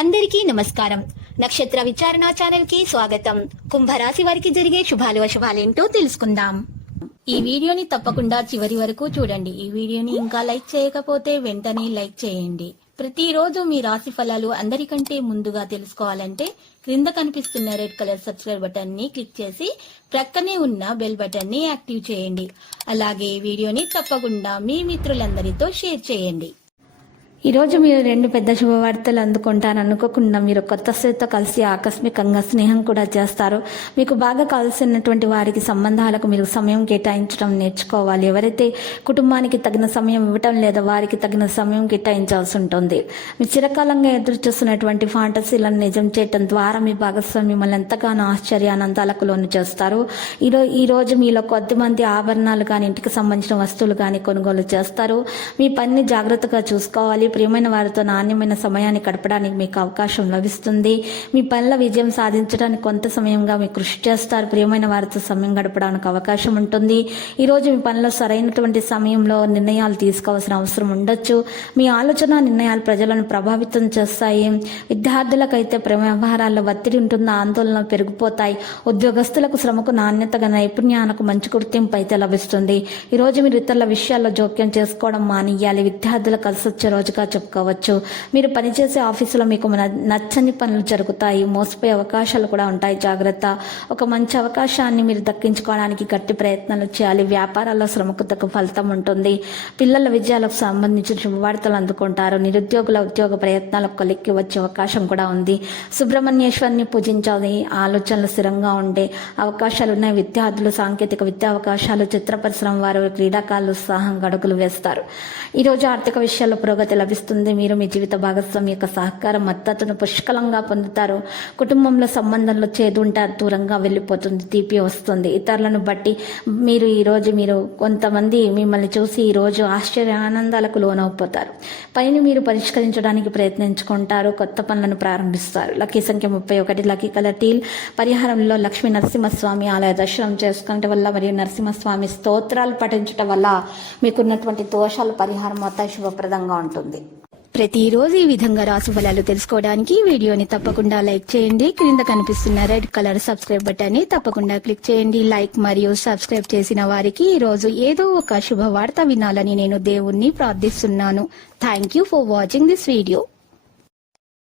అందరికీ నమస్కారం. నక్షత్ర విచారణ ఛానల్ కి స్వాగతం. కుంభరాశి వారికి జరిగే శుభాలు అశుభాలేంటో తెలుసుకుందాం. ఈ వీడియోని తప్పకుండా చివరి వరకు చూడండి. ఈ వీడియోని ఇంకా లైక్ చేయకపోతే వెంటనే లైక్ చేయండి. ప్రతిరోజు మీ రాశి ఫలాలు అందరికంటే ముందుగా తెలుసుకోవాలంటే క్రింద కనిపిస్తున్న రెడ్ కలర్ సబ్స్క్రైబ్ బటన్ ని క్లిక్ చేసి ప్రక్కనే ఉన్న బెల్ బటన్ ని యాక్టివ్ చేయండి. అలాగే ఈ వీడియోని తప్పకుండా మీ మిత్రులందరితో షేర్ చేయండి. ఈరోజు మీరు రెండు పెద్ద శుభవార్తలు అందుకుంటారు. అనుకోకుండా మీరు కొత్త స్త్రీతో కలిసి ఆకస్మికంగా స్నేహం కూడా చేస్తారు. మీకు బాగా కావాల్సినటువంటి వారికి సంబంధాలకు మీరు సమయం కేటాయించడం నేర్చుకోవాలి. ఎవరైతే కుటుంబానికి తగిన సమయం ఇవ్వటం లేదో వారికి తగిన సమయం కేటాయించాల్సి ఉంటుంది. మీరు చిరకాలంగా ఎదురు చూస్తున్నటువంటి ఫాంటసీలను నిజం చేయటం ద్వారా మీ భాగస్వామి మిమ్మల్ని ఎంతగానో ఆశ్చర్యానందాలకు లోను చేస్తారు. ఈ రోజు మీలో కొద్దిమంది ఆభరణాలు కానీ ఇంటికి సంబంధించిన వస్తువులు కానీ కొనుగోలు చేస్తారు. మీ పనిని జాగ్రత్తగా చూసుకోవాలి. ప్రియమైన వారితో నాణ్యమైన సమయాన్ని గడపడానికి మీకు అవకాశం లభిస్తుంది. మీ పనుల విజయం సాధించడానికి కొంత సమయంగా మీరు కృషి చేస్తారు. ప్రియమైన వారితో సమయం గడపడానికి అవకాశం ఉంటుంది. ఈరోజు మీ పనిలో సరైనటువంటి సమయంలో నిర్ణయాలు తీసుకోవాల్సిన అవసరం ఉండొచ్చు. మీ ఆలోచన నిర్ణయాలు ప్రజలను ప్రభావితం చేస్తాయి. విద్యార్థులకైతే ప్రేమ వ్యవహారాల్లో ఒత్తిడి ఉంటుంది, ఆందోళనలు పెరిగిపోతాయి. ఉద్యోగస్తులకు శ్రమకు నాణ్యతగా నైపుణ్యానికి మంచి గుర్తింపు అయితే లభిస్తుంది. ఈరోజు మీరు ఇతరుల విషయాల్లో జోక్యం చేసుకోవడం మానేయాలి. విద్యార్థులకు కలిసి వచ్చే రోజుగా చెప్పుకోవచ్చు. మీరు పనిచేసే ఆఫీసులో మీకు నచ్చని పనులు జరుగుతాయి. మోసపోయే అవకాశాలు కూడా ఉంటాయి. జాగ్రత్త. ఒక మంచి అవకాశాన్ని మీరు దక్కించుకోవడానికి గట్టి ప్రయత్నాలు చేయాలి. వ్యాపారాల్లో శ్రమకు తగ్గ ఫలితం ఉంటుంది. పిల్లల విజయాలకు సంబంధించిన శుభవార్తలు అందుకుంటారు. నిరుద్యోగుల ఉద్యోగ ప్రయత్నాలకు కొలిక్కి వచ్చే అవకాశం కూడా ఉంది. సుబ్రహ్మణ్యేశ్వరిని పూజించాలి. ఆలోచనలు స్థిరంగా ఉండే అవకాశాలు ఉన్నాయి. విద్యార్థులు సాంకేతిక విద్యా అవకాశాలు, చిత్ర పరిశ్రమ వారు, క్రీడాకారులు ఉత్సాహంగా అడుగులు వేస్తారు. ఈరోజు ఆర్థిక విషయాల్లో పురోగతి లభిస్తుంది. మీరు మీ జీవిత భాగస్వామి యొక్క సహకారం, మద్దతును పుష్కలంగా పొందుతారు. కుటుంబంలో సంబంధంలో చేదు ఉంటే దూరంగా వెళ్ళిపోతుంది, తీపి వస్తుంది. ఇతరులను బట్టి మీరు కొంతమంది మిమ్మల్ని చూసి ఈరోజు ఆశ్చర్య ఆనందాలకు లోనవుపోతారు. పనిని మీరు పరిష్కరించడానికి ప్రయత్నించుకుంటారు. కొత్త పనులను ప్రారంభిస్తారు. లక్కీ సంఖ్య 31. Lucky colour teal. పరిహారంలో లక్ష్మీ నరసింహస్వామి ఆలయ దర్శనం చేసుకోవడం వల్ల మరియు నరసింహస్వామి స్తోత్రాలు పఠించడం వల్ల మీకున్నటువంటి దోషాలు పరిహారం అవుతాయి. శుభప్రదంగా ఉంటుంది. ప్రతిరోజు ఈ విధంగా రాశి ఫలాలు తెలుసుకోవడానికి వీడియోని తప్పకుండా లైక్ చేయండి. క్రింద కనిపిస్తున్న రెడ్ కలర్ సబ్స్క్రైబ్ బటన్ ని తప్పకుండా క్లిక్ చేయండి. లైక్ మరియు సబ్స్క్రైబ్ చేసిన వారికి ఈ రోజు ఏదో ఒక శుభవార్త వినాలని నేను దేవుణ్ణి ప్రార్థిస్తున్నాను. Thank you for watching this video.